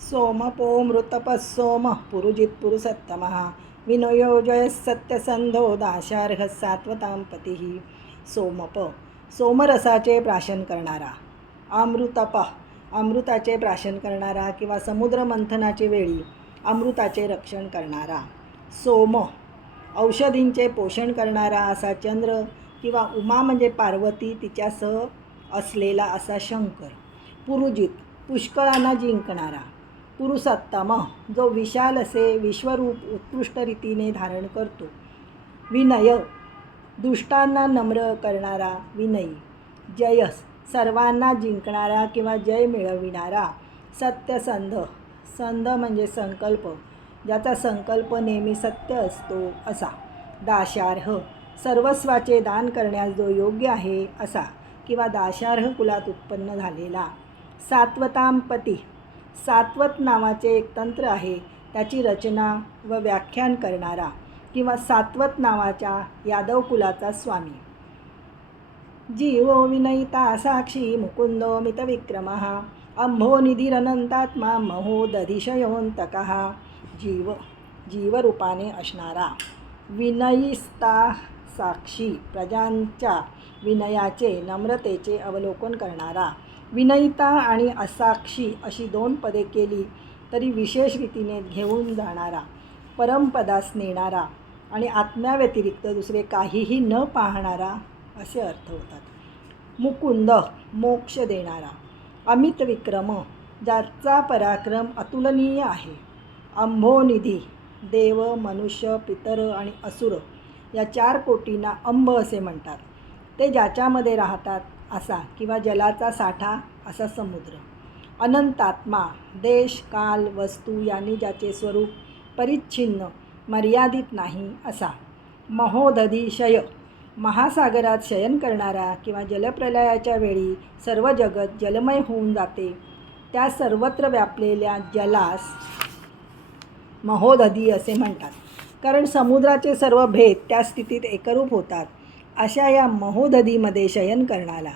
सोमपो मृतपः सोमः पुरुजित् पुरुषत्तमः। विनयोजयः सत्यसंधो दाशार्ह सात्वतां पतिः। सोमप सोमरसाचे प्राशन करणारा। अमृतप अमृताचे प्राशन करणारा किंवा समुद्रमंथनाचे वेळी अमृताचे रक्षण करणारा। सोम औषधींचे पोषण करणारा असा चंद्र किंवा उमा म्हणजे पार्वती तिच्यासह असलेला असा शंकर। पुरुजित पुष्कळांना जिंकणारा। पुरुषोत्तम जो विशाल असे विश्वरूप उत्कृष्ट रीतीने धारण करतो. विनय दुष्टांना नम्र करणारा विनयी जयस सर्वांना जिंकणारा किंवा जय मिळविणारा सत्यसंध संध म्हणजे संकल्प ज्याचा संकल्प नेहमी सत्य असतो असा. दाशार्ह सर्वस्वाचे दान करण्यास जो योग्य आहे असा किंवा दाशार्ह कुलात उत्पन्न झालेला. सात्वतांपती सात्वत नावाचे एक तंत्र आहे. त्याची रचना व व्याख्यान करणारा किंवा सात्वत नावाच्या यादव कुलाचा स्वामी. जीवो विनयिता साक्षी मुकुंदो मितविक्रमः अंभो निधिरनंतात्मा महो दधिशयोंतकः जीव जीवरूपाने असणारा विनयिस्ता साक्षी प्रजांच्या विनयाचे नम्रतेचे अवलोकन करणारा विनयिता आणि असाक्षी अशी दोन पदे केली तरी विशेष रीतीने घेऊन जाणारा परमपदास नेणारा आणि आत्म्याव्यतिरिक्त दुसरे काहीही न पाहणारा असे अर्थ होतात. मुकुंद मोक्ष देणारा अमित विक्रम ज्याचा पराक्रम अतुलनीय आहे. अंभोनिधी देव मनुष्य पितर आणि असुर या चार कोटींना अंब असे म्हणतात. ते ज्याच्यामध्ये राहतात असा किंवा जलाचा साठा असा समुद्र. अनंतात्मा देश काल वस्तू यांनी ज्याचे स्वरूप परिच्छिन्न मर्यादित नाही असा. महोदधिशय महासागरात शयन करणारा किंवा जलप्रलयाच्या वेळी सर्व जगत जलमय होऊन जाते. त्या सर्वत्र व्यापलेल्या जलास महोदधी असे म्हणतात. कारण समुद्राचे सर्व भेद त्या स्थितीत एकरूप होतात. अशा या महोदधीमध्ये शयन करणारा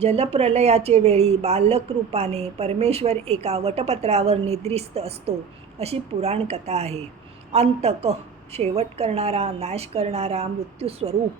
जलप्रलयाचे वेळी बालक रूपाने परमेश्वर एका वटपत्रावर निद्रिस्त असतो अशी पुराणकथा आहे. अंतक शेवट करणारा नाश करणारा मृत्यूस्वरूप